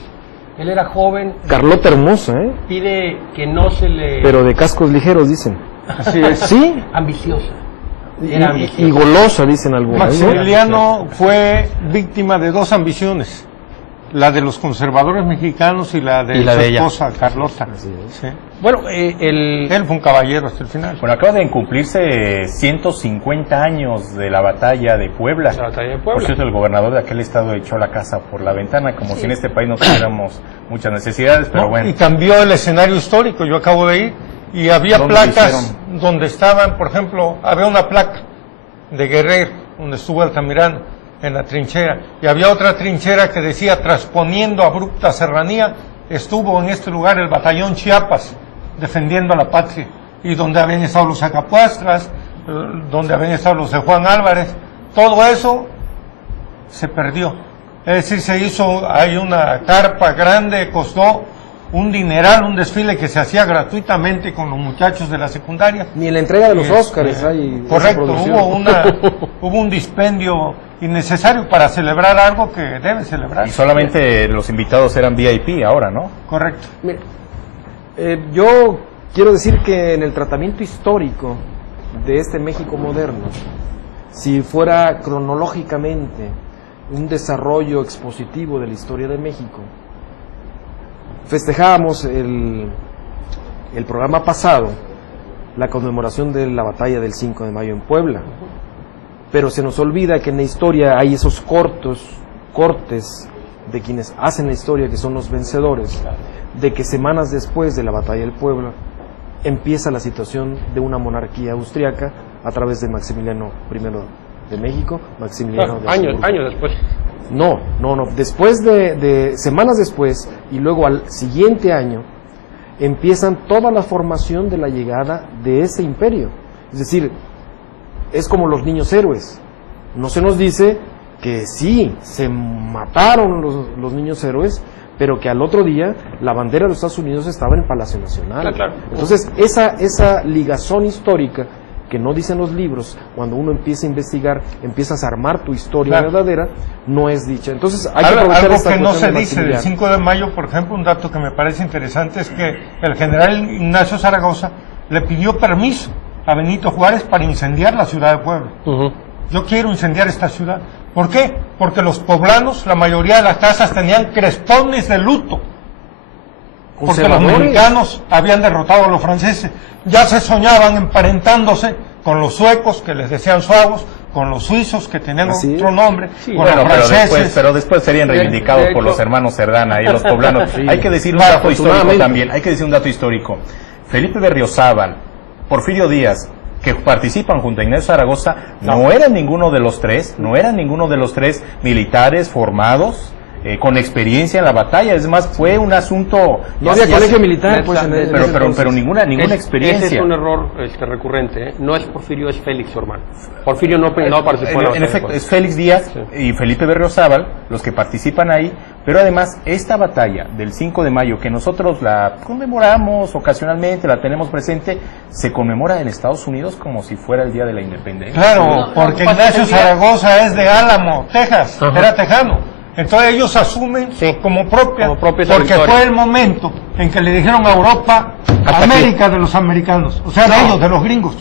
Él era joven, Carlota hermosa, pide que no se le... Pero de cascos ligeros, dicen. Así es. Sí. ambiciosa. Y, Era ambiciosa. y golosa, dicen algunos. ¿no? Maximiliano fue víctima de dos ambiciones, la de los conservadores mexicanos y la de Y la su de ella. esposa Carlota. Así es. Sí. Bueno, él Él fue un caballero hasta el final. Bueno, acaba de cumplirse 150 años de la batalla de Puebla. La batalla de Por Puebla. cierto, el gobernador de aquel estado echó la casa por la ventana, como si en este país no tuviéramos muchas necesidades, pero ¿No? bueno. Y cambió el escenario histórico. Yo acabo de ir y había ¿Dónde placas hicieron? donde estaban, por ejemplo, había una placa de Guerrero, donde estuvo Altamirano en la trinchera, y había otra trinchera que decía, trasponiendo abrupta serranía, estuvo en este lugar el batallón Chiapas, defendiendo a la patria, y donde habían estado los Acapuastras, donde habían estado los de Juan Álvarez, todo eso se perdió. Es decir, se hizo, hay una carpa grande, costó un dineral, un desfile que se hacía gratuitamente con los muchachos de la secundaria. Ni en la entrega de los Y, Óscares hay. esa correcto, producción. hubo un dispendio innecesario para celebrar algo que debe celebrar. Y solamente los invitados eran VIP ahora, ¿no? Correcto. Mira, yo quiero decir que en el tratamiento histórico de este México moderno, si fuera cronológicamente un desarrollo expositivo de la historia de México, festejábamos el programa pasado la conmemoración de la batalla del 5 de mayo en Puebla, pero se nos olvida que en la historia hay esos cortes de quienes hacen la historia, que son los vencedores, de que semanas después de la batalla del Puebla empieza la situación de una monarquía austriaca a través de Maximiliano I de México, Maximiliano de Habsburgo. años después. No, después de semanas después y luego al siguiente año empiezan toda la formación de la llegada de ese imperio. Es decir, es como los niños héroes. No se nos dice que sí, se mataron los niños héroes, pero que al otro día la bandera de los Estados Unidos estaba en el Palacio Nacional. Claro. Entonces, esa ligazón histórica que no dicen los libros, cuando uno empieza a investigar, empiezas a armar tu historia Claro. verdadera, no es dicha. Entonces hay que aprovechar Algo esta que no cuestión se de dice del Maximiliano. 5 de mayo, por ejemplo, un dato que me parece interesante es que el general Ignacio Zaragoza le pidió permiso a Benito Juárez para incendiar la ciudad de Puebla. Yo quiero incendiar esta ciudad. ¿Por qué? Porque los poblanos, la mayoría de las casas tenían crespones de luto. Porque los Conservadores. mexicanos habían derrotado a los franceses. Ya se soñaban emparentándose con los suecos, que les decían suavos, con los suizos, que tenían Así otro es. nombre, Sí, con Bueno, los franceses. pero después serían reivindicados de por hecho- los hermanos Cerdán y los poblanos. Sí. Hay que decir un Claro, dato histórico afortunadamente. también, hay que decir un dato histórico. Felipe Berriozábal, Porfirio Díaz, que participan junto a Ignacio Zaragoza, no eran ninguno de los tres militares formados, con experiencia en la batalla. Es más, fue un asunto... No había colegio militar, pues, en ese pero entonces. ninguna Ese experiencia. es un error recurrente, ¿eh? No es Porfirio, es Félix, su hermano. Porfirio no participó en la En batalla. efecto, es Félix Díaz y Felipe Berriozábal los que participan ahí, pero además esta batalla del 5 de mayo, que nosotros la conmemoramos ocasionalmente, la tenemos presente, se conmemora en Estados Unidos como si fuera el Día de la Independencia. Claro, porque Ignacio Zaragoza es de Álamo, Texas, Ajá. era tejano. Entonces ellos asumen Sí, como propia esa porque victoria. fue el momento en que le dijeron a Europa, Hasta América de los americanos, o sea, de ellos, de los gringos.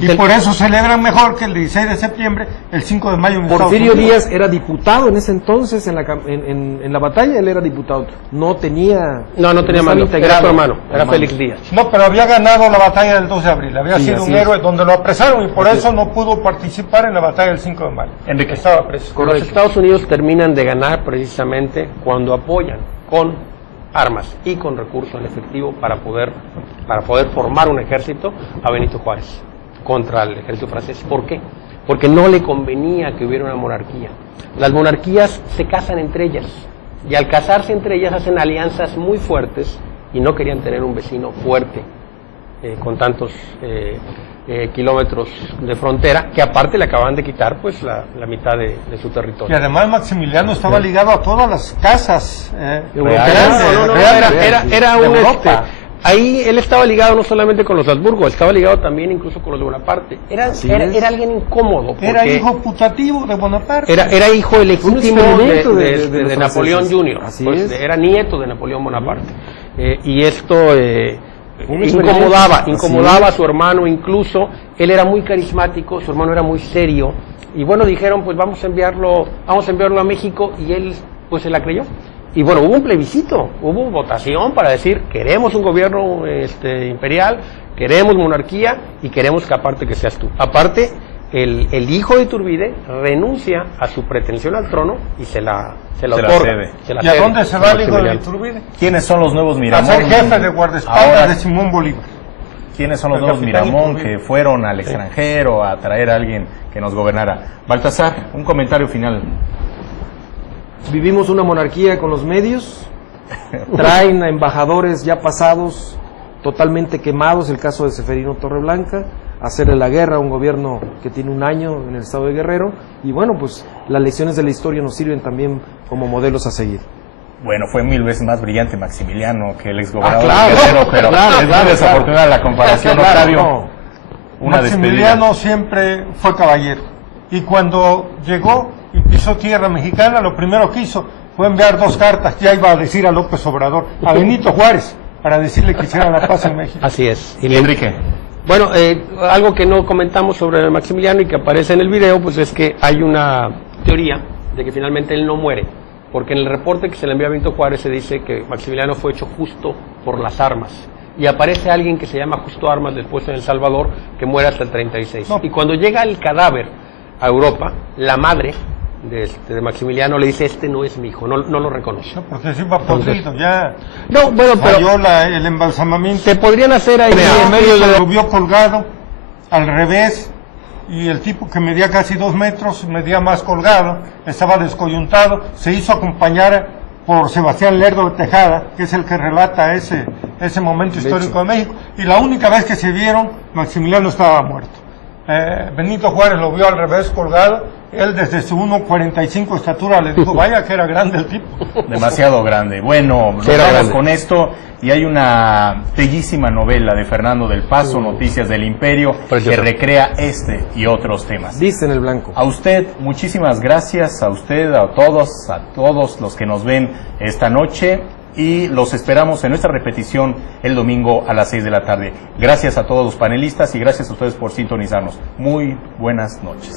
Y por eso celebran mejor que el 16 de septiembre, el 5 de mayo en Estados Porfirio Unidos. Díaz era diputado en ese entonces, en la batalla él era diputado, no tenía... No tenía estaba mano, era integrado. su hermano, era Félix Díaz. No, pero había ganado la batalla del 2 de abril, había Sí, sido así un es. héroe donde lo apresaron y por eso no pudo participar en la batalla del 5 de mayo. Enrique. Estaba preso. Los Estados Unidos terminan de ganar precisamente cuando apoyan con armas y con recursos en efectivo para poder formar un ejército a Benito Juárez contra el ejército francés. ¿Por qué? Porque no le convenía que hubiera una monarquía. Las monarquías se casan entre ellas y al casarse entre ellas hacen alianzas muy fuertes y no querían tener un vecino fuerte con tantos kilómetros de frontera, que aparte le acaban de quitar pues la mitad de su Y territorio. además Maximiliano estaba ligado a todas las casas Reales. Era un Europa. ahí él estaba ligado no solamente con los Habsburgo, estaba ligado también incluso con los Bonaparte. Era alguien incómodo. Era porque hijo putativo de Bonaparte. era hijo legítimo experimento de de los Napoleón franceses. Jr. Así Pues, es. era nieto de Napoleón Bonaparte. Y esto Un experimento. incomodaba Así a es. su hermano, incluso él era muy carismático, su hermano era muy serio. Y bueno, dijeron, pues vamos a enviarlo a México, y él pues se la creyó. Y bueno, hubo un plebiscito, hubo votación para decir, queremos un gobierno imperial, queremos monarquía y queremos que aparte que seas tú. Aparte, el hijo de Iturbide renuncia a su pretensión al trono y se la otorga. cede. se la ¿Y a cede dónde se va el hijo de Maximiliano. Iturbide? ¿Quiénes son los nuevos A Miramón? ser jefe de guardaespaldas Ahora, de Simón Bolívar. ¿quiénes son los el nuevos capitán Miramón Iturbide. que fueron al extranjero a traer a alguien que nos gobernara? Baltasar, un comentario final. Vivimos una monarquía con los medios, traen a embajadores ya pasados, totalmente quemados, el caso de Seferino Torreblanca, hacerle la guerra a un gobierno que tiene un año en el estado de Guerrero, y bueno, pues las lecciones de la historia nos sirven también como modelos a seguir. Bueno, fue 1000 veces más brillante Maximiliano que el exgobernador claro, de Guerrero, pero claro, es claro, muy desafortunada la comparación, Claro, Octavio. no. Una Maximiliano despedida. siempre fue caballero. Y cuando llegó y pisó tierra mexicana, lo primero que hizo fue enviar 2 cartas, ya iba a decir a López Obrador, a Benito Juárez, para decirle que hiciera la paz en México. Así es. Y Enrique. Bueno, algo que no comentamos sobre Maximiliano y que aparece en el video, pues es que hay una teoría de que finalmente él no muere, porque en el reporte que se le envió a Benito Juárez se dice que Maximiliano fue hecho justo por las armas, y aparece alguien que se llama Justo Armas después en El Salvador, que muere hasta el 36. No. Y cuando llega el cadáver a Europa, la madre de Maximiliano le dice, este no es mi hijo, no lo reconoce. Porque se iba podrido, ya No, bueno, pero falló el embalsamamiento. se podrían hacer ahí En medio de lo vio colgado, al revés, y el tipo que medía casi 2 metros, medía más colgado, estaba descoyuntado, se hizo acompañar por Sebastián Lerdo de Tejada, que es el que relata ese momento histórico de México, y la única vez que se vieron, Maximiliano estaba muerto. Benito Juárez lo vio al revés colgado, él desde su 1.45 de estatura le dijo, vaya que era grande el tipo. Demasiado grande. Bueno, nos vamos con esto, y hay una bellísima novela de Fernando del Paso, Noticias del Imperio, que recrea este y otros temas. Dice en el blanco. A usted, muchísimas gracias, a usted, a todos los que nos ven esta noche, y los esperamos en nuestra repetición el domingo a las 6 de la tarde. Gracias a todos los panelistas y gracias a ustedes por sintonizarnos. Muy buenas noches.